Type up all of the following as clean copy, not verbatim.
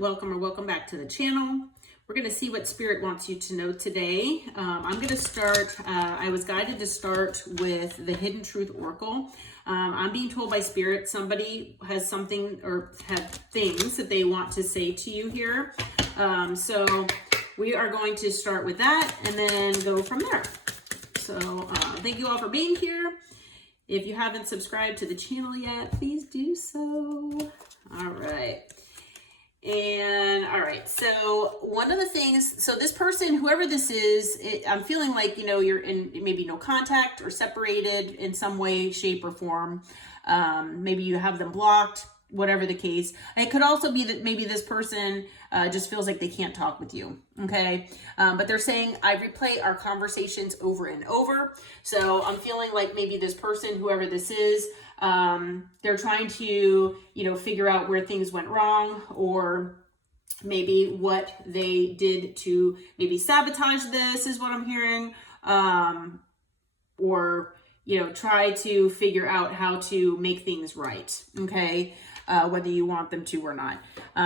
welcome or welcome back to the channel. We're going to see what Spirit wants you to know today. I'm going to start, I was guided to start with the Hidden Truth Oracle. I'm being told by Spirit somebody has something or have things that they want to say to you here. So we are going to start with that and then go from there. So thank you all for being here. If you haven't subscribed to the channel yet, please do so. All right. And all right, so one of the things, so this person, whoever this is, I'm feeling like, you know, you're in maybe no contact or separated in some way, shape, or form. Maybe you have them blocked, whatever the case. It could also be that maybe this person just feels like they can't talk with you, okay? But they're saying, I replay our conversations over and over. So I'm feeling like maybe this person, whoever this is, they're trying to, you know, figure out where things went wrong, or maybe what they did to maybe sabotage this is what I'm hearing. Or, you know, try to figure out how to make things right. Okay. Whether you want them to or not.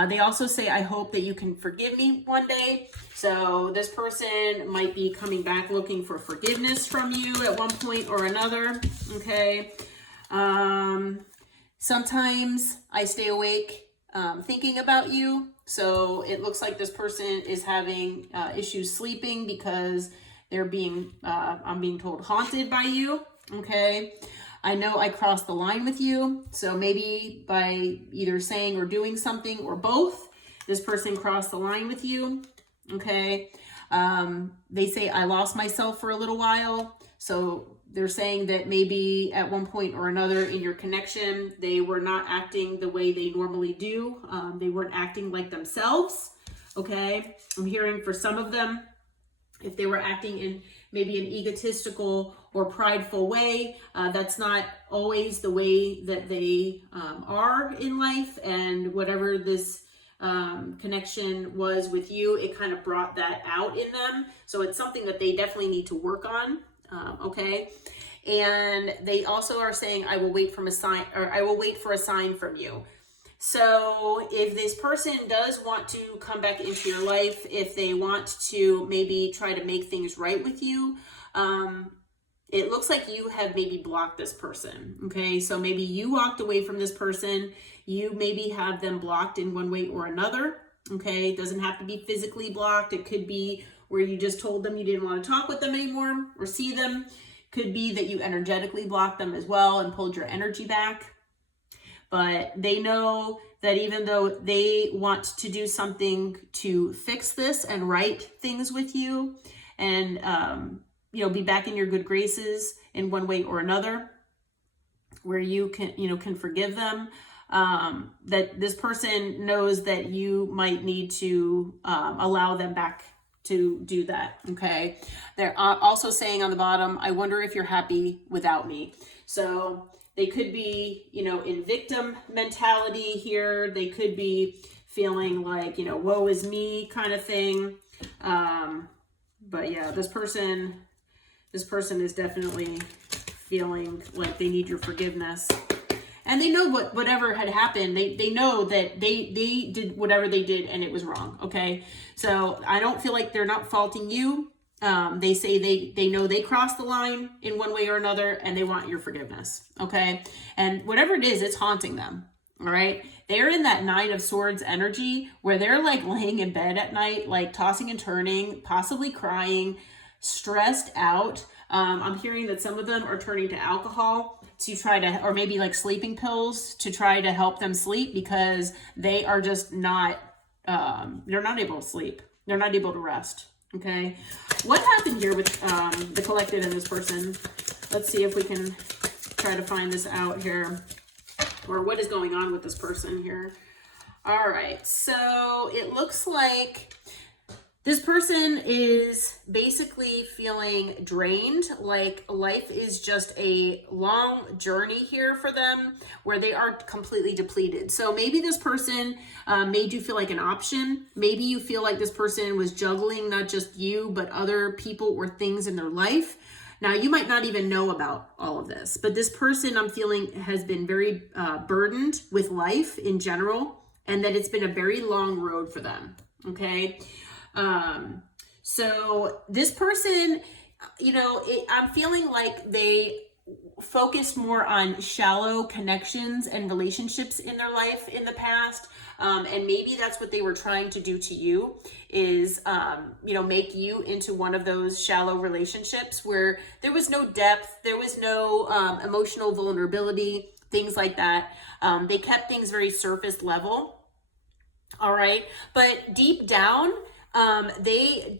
They also say, I hope that you can forgive me one day. So this person might be coming back looking for forgiveness from you at one point or another. Okay. Sometimes I stay awake, thinking about you. So it looks like this person is having, issues sleeping because they're being, I'm being told, haunted by you. Okay. I know I crossed the line with you. So maybe by either saying or doing something or both, this person crossed the line with you. Okay. They say, I lost myself for a little while. So they're saying that maybe at one point or another in your connection, they were not acting the way they normally do. They weren't acting like themselves. Okay. I'm hearing for some of them, if they were acting in maybe an egotistical or prideful way, that's not always the way that they are in life. And whatever this connection was with you, it kind of brought that out in them. So it's something that they definitely need to work on. Okay. And they also are saying, I will wait for a sign, or I will wait for a sign from you. So if this person does want to come back into your life, if they want to maybe try to make things right with you, it looks like you have maybe blocked this person. Okay. So maybe you walked away from this person. You maybe have them blocked in one way or another. Okay. It doesn't have to be physically blocked. It could be where you just told them you didn't want to talk with them anymore or see them. Could be that you energetically blocked them as well and pulled your energy back. But they know that even though they want to do something to fix this and right things with you and, you know, be back in your good graces in one way or another, where you can, you know, can forgive them, that this person knows that you might need to allow them back to do that. Okay. They're also saying on the bottom, I wonder if you're happy without me. So they could be, you know, in victim mentality here. They could be feeling like, you know, woe is me kind of thing. But yeah, this person is definitely feeling like they need your forgiveness. And they know whatever had happened, they know that they did whatever they did and it was wrong, okay? So I don't feel like they're not faulting you. They say they know they crossed the line in one way or another and they want your forgiveness, okay? And whatever it is, it's haunting them, all right? They're in that 9 of Swords energy where they're like laying in bed at night, like tossing and turning, possibly crying, stressed out. I'm hearing that some of them are turning to alcohol to try to, or maybe like sleeping pills to try to help them sleep because they are just not, they're not able to sleep. They're not able to rest. Okay. What happened here with the collected and this person? Let's see if we can try to find this out here, or what is going on with this person here. All right. So it looks like this person is basically feeling drained, like life is just a long journey here for them where they are completely depleted. So maybe this person made you feel like an option. Maybe you feel like this person was juggling not just you, but other people or things in their life. Now, you might not even know about all of this, but this person I'm feeling has been very burdened with life in general. and that it's been a very long road for them. Okay. So this person, I'm feeling like they focused more on shallow connections and relationships in their life in the past. And maybe that's what they were trying to do to you is, make you into one of those shallow relationships where there was no depth, there was no emotional vulnerability, things like that. They kept things very surface level. All right. But deep down, they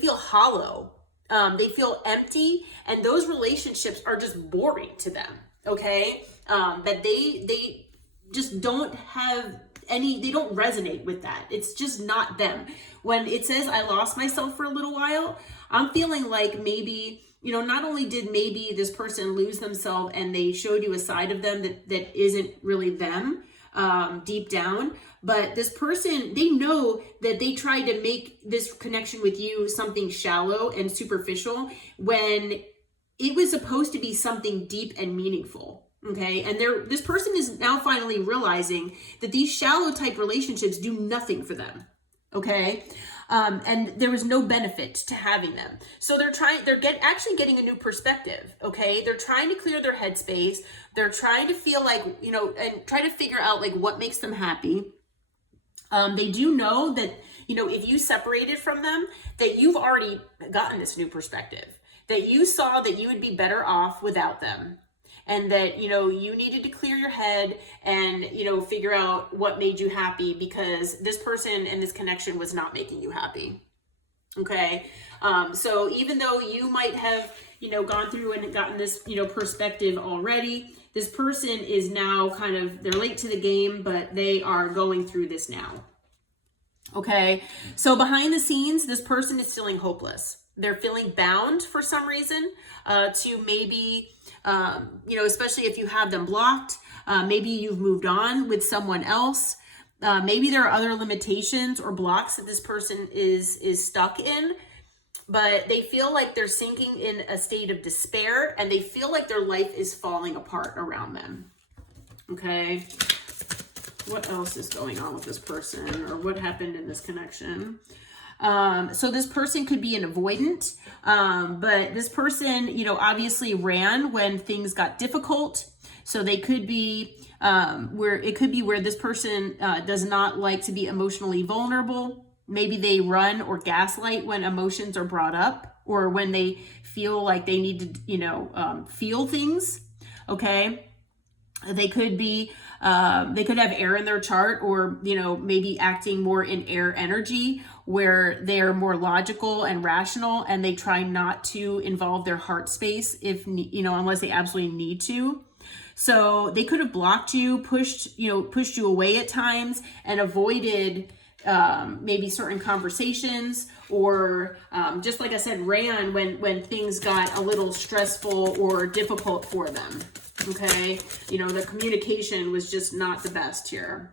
feel hollow. They feel empty, and those relationships are just boring to them. Okay. That they just don't have they don't resonate with that. It's just not them. When it says I lost myself for a little while, I'm feeling like maybe, not only did maybe this person lose themselves and they showed you a side of them that isn't really them, deep down, but this person, they know that they tried to make this connection with you something shallow and superficial when it was supposed to be something deep and meaningful. Okay. And this person is now finally realizing that these shallow type relationships do nothing for them. Okay. And there was no benefit to having them. So they're actually getting a new perspective. Okay. They're trying to clear their headspace. They're trying to feel like, and try to figure out like what makes them happy. They do know that, if you separated from them, that you've already gotten this new perspective, that you saw that you would be better off without them. And that, you needed to clear your head and, figure out what made you happy, because this person and this connection was not making you happy. Okay. So even though you might have, gone through and gotten this, perspective already, this person is now they're late to the game, but they are going through this now. Okay. So behind the scenes, this person is feeling hopeless. They're feeling bound for some reason, to maybe, especially if you have them blocked, maybe you've moved on with someone else. Maybe there are other limitations or blocks that this person is stuck in, but they feel like they're sinking in a state of despair, and they feel like their life is falling apart around them. Okay. What else is going on with this person, or what happened in this connection? So this person could be an avoidant, but this person, obviously ran when things got difficult. So they could be, where this person, does not like to be emotionally vulnerable. Maybe they run or gaslight when emotions are brought up, or when they feel like they need to, feel things. Okay. They could be, they could have air in their chart, or, maybe acting more in air energy, where they're more logical and rational, and they try not to involve their heart space unless they absolutely need to. So they could have blocked you, pushed you away at times, and avoided, maybe certain conversations, or, just like I said, ran when things got a little stressful or difficult for them. Okay. The communication was just not the best here.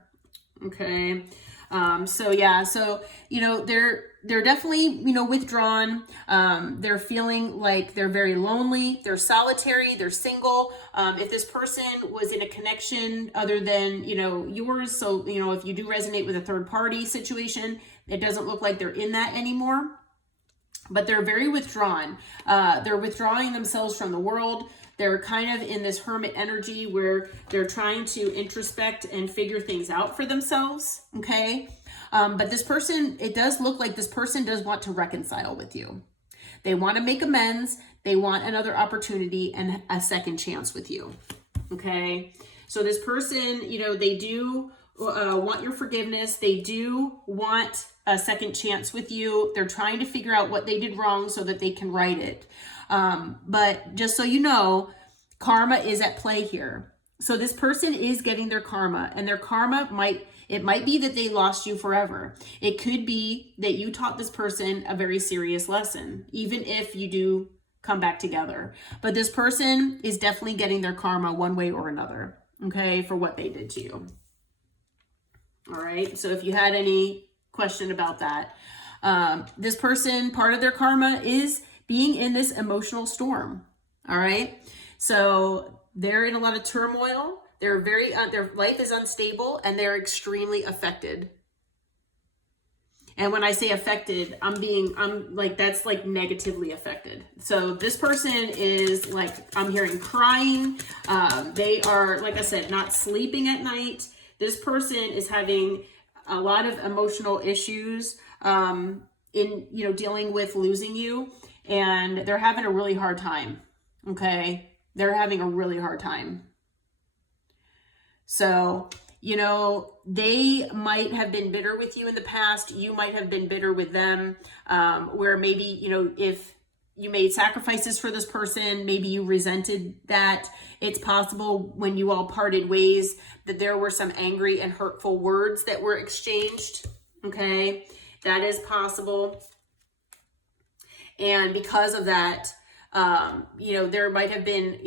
Okay. They're definitely, withdrawn. They're feeling like they're very lonely. They're solitary. They're single. If this person was in a connection other than, yours. So, if you do resonate with a third party situation, it doesn't look like they're in that anymore, but they're very withdrawn. They're withdrawing themselves from the world. They're kind of in this hermit energy where they're trying to introspect and figure things out for themselves. Okay. But this person, it does look like this person does want to reconcile with you. They want to make amends. They want another opportunity and a second chance with you. Okay. So this person, they do want your forgiveness. They do want a second chance with you. They're trying to figure out what they did wrong so that they can right it. But just so you know, karma is at play here. So this person is getting their karma, and their karma might be that they lost you forever. It could be that you taught this person a very serious lesson, even if you do come back together. But this person is definitely getting their karma one way or another, okay, for what they did to you. All right. So if you had any question about that, this person, part of their karma is being in this emotional storm. All right. So they're in a lot of turmoil. They're their life is unstable and they're extremely affected. And when I say affected, I'm like, that's like negatively affected. So this person is like, I'm hearing crying. They are, like I said, not sleeping at night. This person is having a lot of emotional issues in, dealing with losing you. And they're having a really hard time. Okay. They're having a really hard time. So, they might have been bitter with you in the past. You might have been bitter with them, where maybe, if you made sacrifices for this person, maybe you resented that. It's possible when you all parted ways that there were some angry and hurtful words that were exchanged. Okay, that is possible. And because of that, there might have been,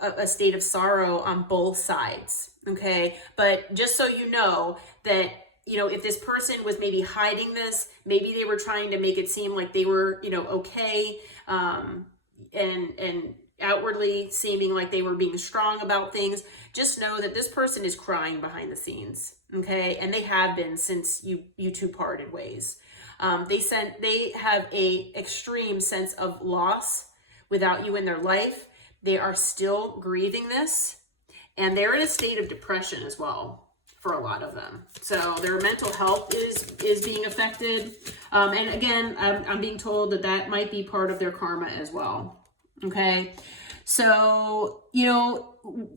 a state of sorrow on both sides. Okay. But just so you know that, if this person was maybe hiding this, maybe they were trying to make it seem like they were, okay. And outwardly seeming like they were being strong about things. Just know that this person is crying behind the scenes. Okay. And they have been since you two parted ways. They have a extreme sense of loss without you in their life. They are still grieving this, and they're in a state of depression as well for a lot of them. So their mental health is being affected. And again, I'm being told that might be part of their karma as well. Okay. So,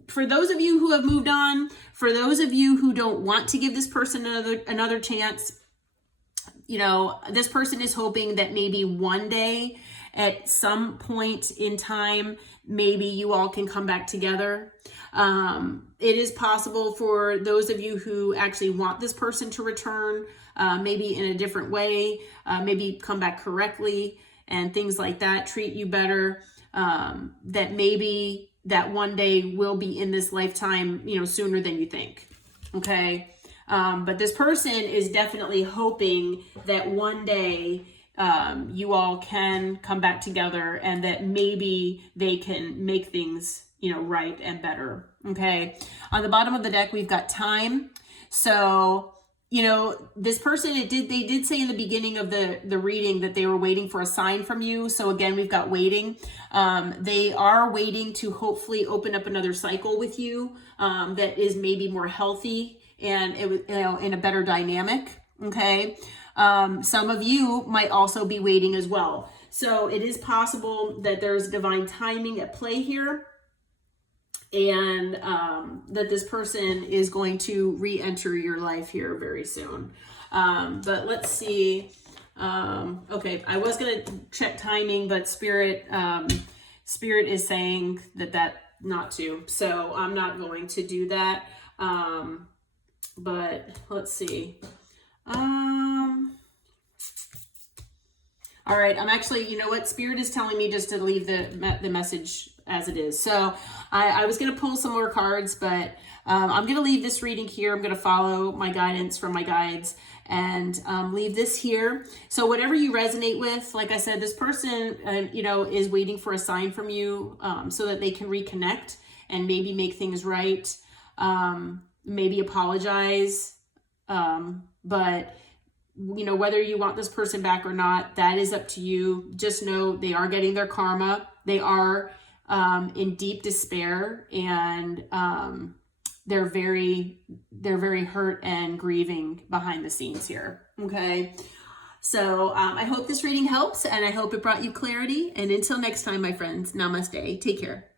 for those of you who have moved on, for those of you who don't want to give this person another chance, this person is hoping that maybe one day at some point in time, maybe you all can come back together. It is possible for those of you who actually want this person to return, maybe in a different way, maybe come back correctly and things like that, treat you better, that maybe that one day will be in this lifetime, sooner than you think. Okay. But this person is definitely hoping that one day you all can come back together and that maybe they can make things, right and better. Okay. On the bottom of the deck, we've got time. So, this person, they did say in the beginning of the reading that they were waiting for a sign from you. So again, we've got waiting. They are waiting to hopefully open up another cycle with you, that is maybe more healthy and in a better dynamic. Okay. Some of you might also be waiting as well. So it is possible that there's divine timing at play here, and that this person is going to re-enter your life here very soon. But let's see. Okay, I was going to check timing, but Spirit is saying that not to. So I'm not going to do that. But let's see. All right, I'm actually, Spirit is telling me just to leave the message as it is. So I was going to pull some more cards, but I'm going to leave this reading here. I'm going to follow my guidance from my guides and leave this here. So whatever you resonate with, like I said, this person, is waiting for a sign from you so that they can reconnect and maybe make things right, maybe apologize, but whether you want this person back or not, that is up to you. Just know they are getting their karma. They are in deep despair, and they're very hurt and grieving behind the scenes here. Okay. So I hope this reading helps, and I hope it brought you clarity. And until next time, my friends, namaste. Take care.